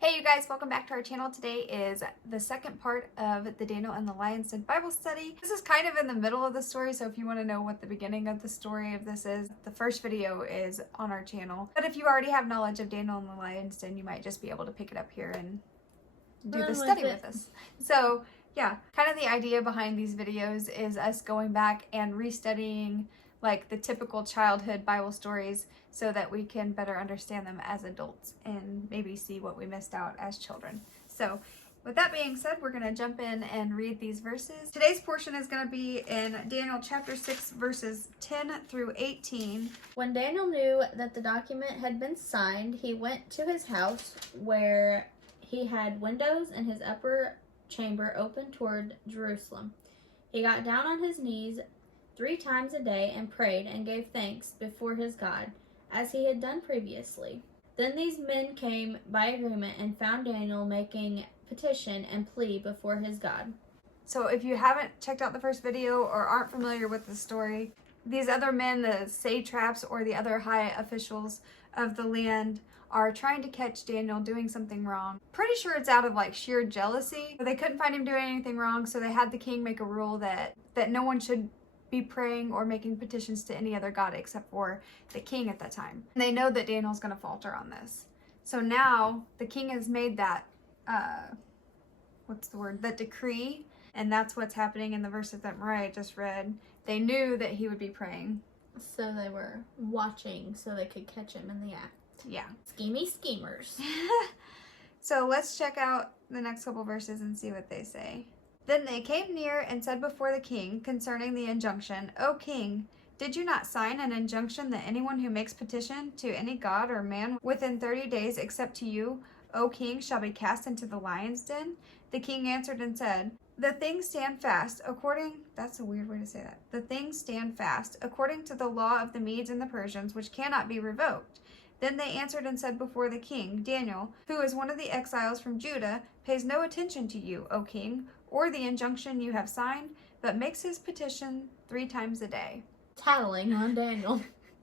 Hey you guys, welcome back to our channel. Today is the second part of the Daniel and the Lion's Den Bible study. This is kind of in the middle of the story, so if you want to know what the beginning of the story of this is, the first video is on our channel. But if you already have knowledge of Daniel and the Lion's Den, you might just be able to pick it up here and do the study with us. So yeah, kind of the idea behind these videos is us going back and restudying like the typical childhood Bible stories so that we can better understand them as adults and maybe see what we missed out as children. So with that being said, we're going to jump in and read these verses. Today's portion is going to be in Daniel chapter 6 verses 10 through 18. When Daniel knew that the document had been signed, he went to his house where he had windows in his upper chamber open toward Jerusalem. He got down on his knees 3 times a day and prayed and gave thanks before his God, as he had done previously. Then these men came by agreement and found Daniel making petition and plea before his God. So if you haven't checked out the first video or aren't familiar with the story, these other men, the satraps or the other high officials of the land, are trying to catch Daniel doing something wrong. Pretty sure it's out of like sheer jealousy. But they couldn't find him doing anything wrong, so they had the king make a rule that no one should be praying or making petitions to any other god except for the king at that time. And they know that Daniel's going to falter on this. So now the king has made that, that decree, and that's what's happening in the verses that Mariah just read. They knew that he would be praying. So they were watching so they could catch him in the act. Yeah. Schemy schemers. So let's check out the next couple verses and see what they say. Then they came near and said before the king concerning the injunction, O king, did you not sign an injunction that anyone who makes petition to any god or man within 30 days except to you, O king, shall be cast into the lion's den? The king answered and said, the things stand fast that's a weird way to say that. The things stand fast according to the law of the Medes and the Persians, which cannot be revoked. Then they answered and said before the king, Daniel, who is one of the exiles from Judah, pays no attention to you, O king, or the injunction you have signed, but makes his petition 3 times a day. Tattling on Daniel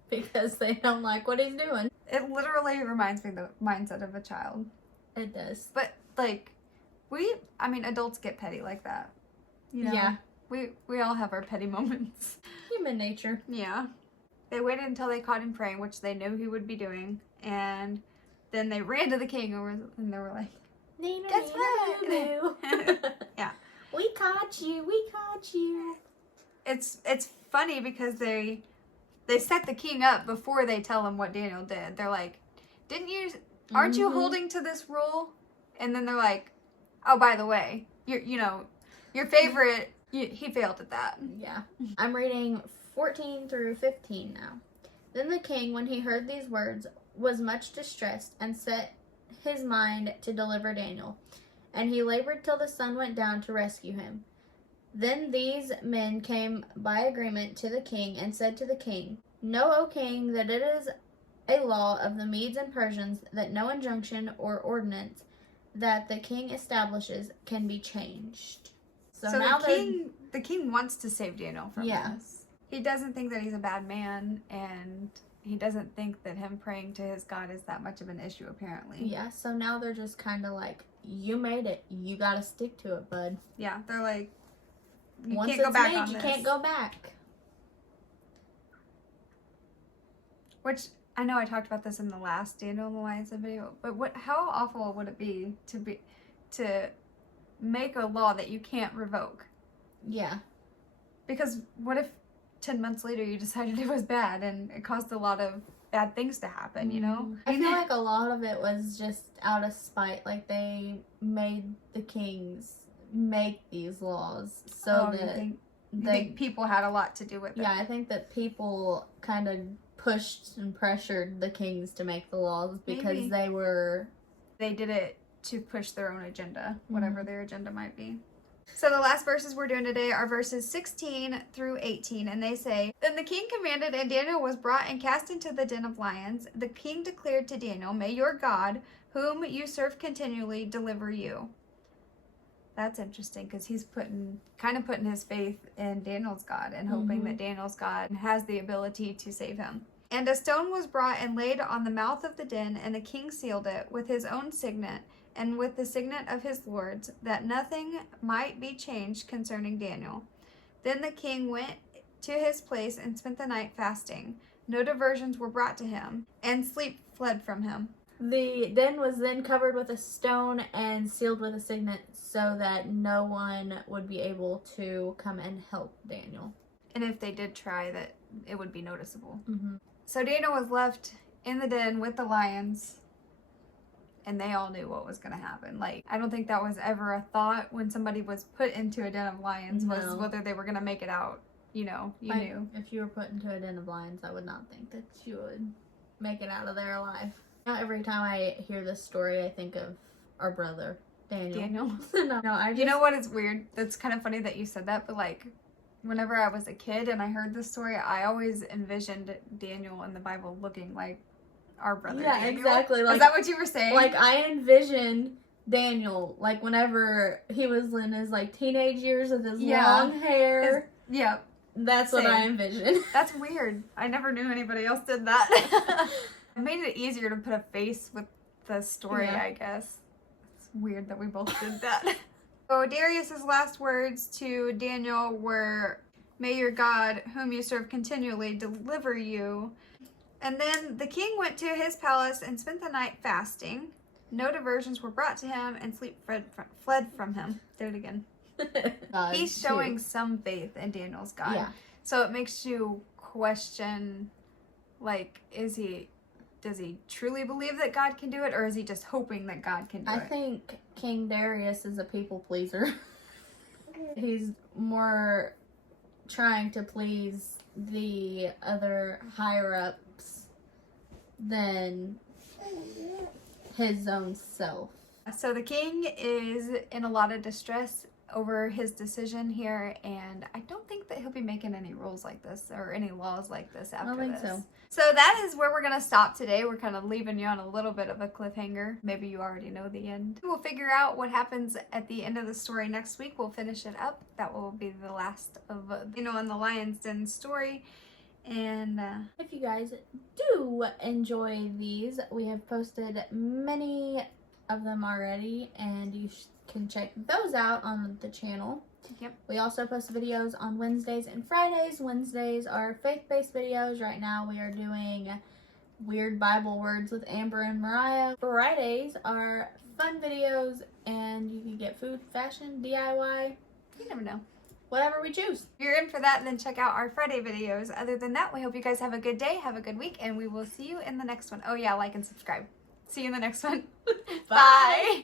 because they don't like what he's doing. It literally reminds me of the mindset of a child. It does. But like, adults get petty like that. You know? Yeah. We all have our petty moments. Human nature. Yeah. They waited until they caught him praying, which they knew he would be doing, and then they ran to the king and they were like, guess what? Yeah. We caught you. It's funny because they set the king up before they tell him what Daniel did. They're like, aren't you holding to this rule? And then they're like, oh, by the way, your favorite, he failed at that. Yeah. I'm reading 14 through 15 now. Then the king, when he heard these words, was much distressed and set his mind to deliver Daniel. And he labored till the sun went down to rescue him. Then these men came by agreement to the king and said to the king, Know, O king, that it is a law of the Medes and Persians that no injunction or ordinance that the king establishes can be changed. So now the king wants to save Daniel from this. He doesn't think that he's a bad man, and he doesn't think that him praying to his God is that much of an issue, apparently. Yeah, so now they're just kind of like, you made it. You gotta stick to it, bud. Yeah, they're like, once can't go back on this. You can't go back. Which, I know I talked about this in the last Daniel and the Lion's Den video, but how awful would it be to make a law that you can't revoke? Yeah. Because what if 10 months later you decided it was bad and it caused a lot of bad things to happen, you know? I feel like a lot of it was just out of spite. Like, they made the kings make these laws so that you think people had a lot to do with it. Yeah, I think that people kind of pushed and pressured the kings to make the laws because they did it to push their own agenda, whatever their agenda might be. So the last verses we're doing today are verses 16 through 18, and they say, Then the king commanded, and Daniel was brought and cast into the den of lions. The king declared to Daniel, May your God, whom you serve continually, deliver you. That's interesting, because he's putting his faith in Daniel's God and hoping that Daniel's God has the ability to save him. And a stone was brought and laid on the mouth of the den, and the king sealed it with his own signet and with the signet of his lords, that nothing might be changed concerning Daniel. Then the king went to his place and spent the night fasting. No diversions were brought to him, and sleep fled from him. The den was then covered with a stone and sealed with a signet so that no one would be able to come and help Daniel. And if they did try, that it would be noticeable. Mm-hmm. So Daniel was left in the den with the lions, and they all knew what was going to happen. Like, I don't think that was ever a thought when somebody was put into a den of lions, was No. whether they were going to make it out. You know, you knew. If you were put into a den of lions, I would not think that you would make it out of there alive. Now, every time I hear this story, I think of our brother, Daniel. No, I just... You know what is weird? That's kind of funny that you said that, but like, whenever I was a kid and I heard this story, I always envisioned Daniel in the Bible looking like our brother. Yeah, Daniel. exactly. Like, is that what you were saying? Like, I envisioned Daniel, like, whenever he was in his, like, teenage years with his long hair. Yeah. That's Same. what I envisioned. That's weird. I never knew anybody else did that. It made it easier to put a face with the story, Yeah. I guess. It's weird that we both did that. So Darius's last words to Daniel were, "May your God, whom you serve continually, deliver you." And then the king went to his palace and spent the night fasting. No diversions were brought to him, and sleep fled from him. Did it again. He's showing some faith in Daniel's God. Yeah. So it makes you question, like, does he truly believe that God can do it, or is he just hoping that God can do it? I think King Darius is a people pleaser. He's more trying to please the other higher-ups than his own self. So the king is in a lot of distress over his decision here, and I don't think that he'll be making any rules like this or any laws like this after I don't think this. so. So that is where we're going to stop today. We're kind of leaving you on a little bit of a cliffhanger. Maybe you already know the end. We'll figure out what happens at the end of the story next week. We'll finish it up. That will be the last of Daniel and the Lion's Den story. And If you guys do enjoy these, we have posted many of them already, and you can check those out on the channel. yep. We also post videos on Wednesdays and Fridays. Wednesdays are faith-based videos. Right now we are doing Weird Bible Words with Amber and Mariah. Fridays are fun videos, and you can get food, fashion, DIY, You never know. whatever we choose. If you're in for that, then check out our Friday videos. Other than that, we hope you guys have a good day, have a good week, and we will see you in the next one. Oh yeah, like and subscribe. See you in the next one. Bye.